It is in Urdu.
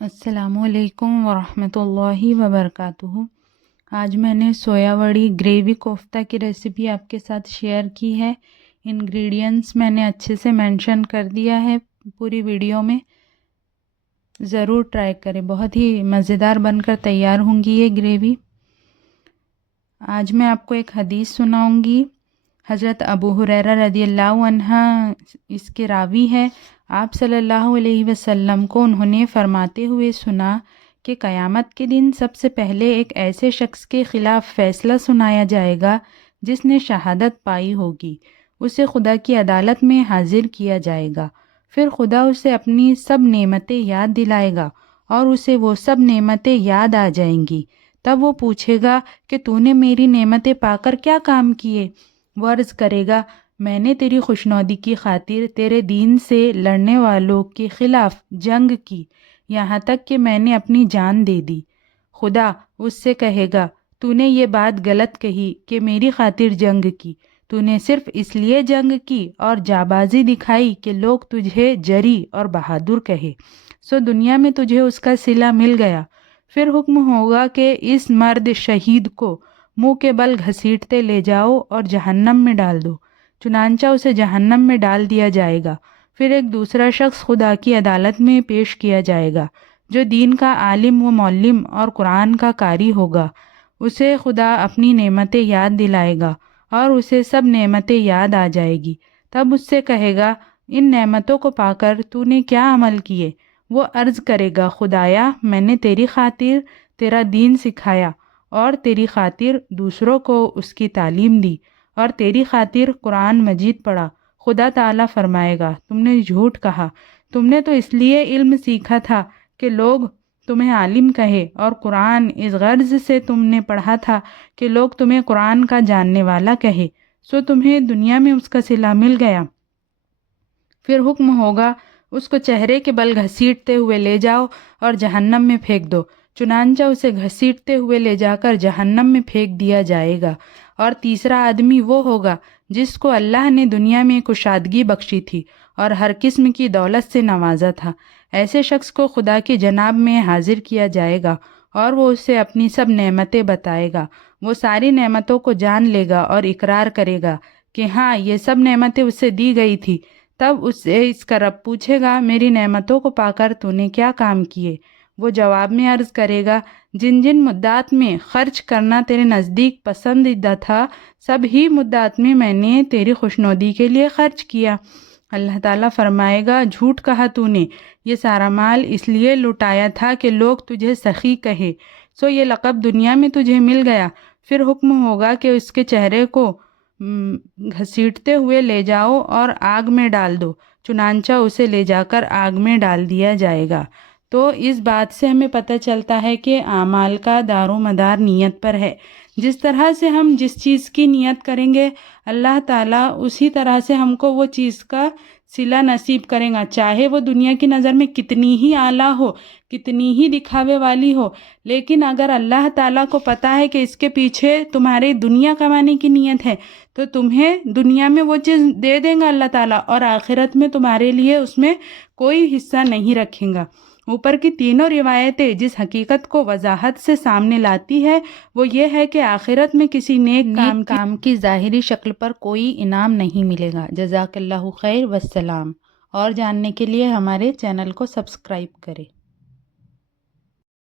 السلام علیکم ورحمۃ اللہ وبرکاتہ۔ آج میں نے سویا وڑی گریوی کوفتہ کی ریسیپی آپ کے ساتھ شیئر کی ہے۔ انگریڈینٹس میں نے اچھے سے مینشن کر دیا ہے پوری ویڈیو میں، ضرور ٹرائی کریں، بہت ہی مزیدار بن کر تیار ہوں گی یہ گریوی۔ آج میں آپ کو ایک حدیث سناؤں گی۔ حضرت ابو ہریرہ رضی اللہ عنہ اس کے راوی ہے۔ آپ صلی اللہ علیہ وسلم کو انہوں نے فرماتے ہوئے سنا کہ قیامت کے دن سب سے پہلے ایک ایسے شخص کے خلاف فیصلہ سنایا جائے گا جس نے شہادت پائی ہوگی۔ اسے خدا کی عدالت میں حاضر کیا جائے گا، پھر خدا اسے اپنی سب نعمتیں یاد دلائے گا اور اسے وہ سب نعمتیں یاد آ جائیں گی۔ تب وہ پوچھے گا کہ تو نے میری نعمتیں پا کر کیا کام کیے؟ وہ عرض کرے گا، میں نے تیری خوشنودی کی خاطر تیرے دین سے لڑنے والوں کے خلاف جنگ کی، یہاں تک کہ میں نے اپنی جان دے دی۔ خدا اس سے کہے گا، تو نے یہ بات غلط کہی کہ میری خاطر جنگ کی، تو نے صرف اس لیے جنگ کی اور جانبازی دکھائی کہ لوگ تجھے جری اور بہادر کہے، سو دنیا میں تجھے اس کا صلہ مل گیا۔ پھر حکم ہوگا کہ اس مرد شہید کو منہ کے بل گھسیٹتے لے جاؤ اور جہنم میں ڈال دو۔ چنانچہ اسے جہنم میں ڈال دیا جائے گا۔ پھر ایک دوسرا شخص خدا کی عدالت میں پیش کیا جائے گا جو دین کا عالم و معلم اور قرآن کا قاری ہوگا۔ اسے خدا اپنی نعمتیں یاد دلائے گا اور اسے سب نعمتیں یاد آ جائے گی۔ تب اس سے کہے گا، ان نعمتوں کو پا کر تو نے کیا عمل کیے؟ وہ عرض کرے گا، خدایا میں نے تیری خاطر تیرا دین سکھایا اور تیری خاطر دوسروں کو اس کی تعلیم دی اور تیری خاطر قرآن مجید پڑھا۔ خدا تعالیٰ فرمائے گا، تم نے جھوٹ کہا، تم نے تو اس لیے علم سیکھا تھا کہ لوگ تمہیں عالم کہے، اور قرآن اس غرض سے تم نے پڑھا تھا کہ لوگ تمہیں قرآن کا جاننے والا کہے، سو تمہیں دنیا میں اس کا صلہ مل گیا۔ پھر حکم ہوگا، اس کو چہرے کے بل گھسیٹتے ہوئے لے جاؤ اور جہنم میں پھینک دو۔ چنانچہ اسے گھسیٹتے ہوئے لے جا کر جہنم میں پھینک دیا جائے گا۔ اور تیسرا آدمی وہ ہوگا جس کو اللہ نے دنیا میں کشادگی بخشی تھی اور ہر قسم کی دولت سے نوازا تھا۔ ایسے شخص کو خدا کی جناب میں حاضر کیا جائے گا اور وہ اسے اپنی سب نعمتیں بتائے گا۔ وہ ساری نعمتوں کو جان لے گا اور اقرار کرے گا کہ ہاں یہ سب نعمتیں اسے دی گئی تھی۔ تب اس سے اس کا رب پوچھے گا، میری نعمتوں کو پا کر تو نے کیا کام کیے؟ وہ جواب میں عرض کرے گا، جن جن مدات میں خرچ کرنا تیرے نزدیک پسندیدہ تھا، سب ہی مدات میں میں نے تیری خوشنودی کے لیے خرچ کیا۔ اللہ تعالیٰ فرمائے گا، جھوٹ کہا تو نے، یہ سارا مال اس لیے لٹایا تھا کہ لوگ تجھے سخی کہے، سو یہ لقب دنیا میں تجھے مل گیا۔ پھر حکم ہوگا کہ اس کے چہرے کو گھسیٹتے ہوئے لے جاؤ اور آگ میں ڈال دو۔ چنانچہ اسے لے جا کر آگ میں ڈال دیا جائے گا۔ تو اس بات سے ہمیں پتہ چلتا ہے کہ اعمال کا دار و مدار نیت پر ہے۔ جس طرح سے ہم جس چیز کی نیت کریں گے، اللہ تعالیٰ اسی طرح سے ہم کو وہ چیز کا صلہ نصیب کریں گا، چاہے وہ دنیا کی نظر میں کتنی ہی اعلیٰ ہو، کتنی ہی دکھاوے والی ہو، لیکن اگر اللہ تعالیٰ کو پتہ ہے کہ اس کے پیچھے تمہاری دنیا کمانے کی نیت ہے، تو تمہیں دنیا میں وہ چیز دے دیں گا اللہ تعالیٰ، اور آخرت میں تمہارے لیے اس میں کوئی حصہ نہیں رکھیں گا۔ اوپر کی تینوں روایتیں جس حقیقت کو وضاحت سے سامنے لاتی ہے وہ یہ ہے کہ آخرت میں کسی نیک کام کی ظاہری شکل پر کوئی انعام نہیں ملے گا۔ جزاک اللہ خیر، والسلام۔ اور جاننے کے لیے ہمارے چینل کو سبسکرائب کریں۔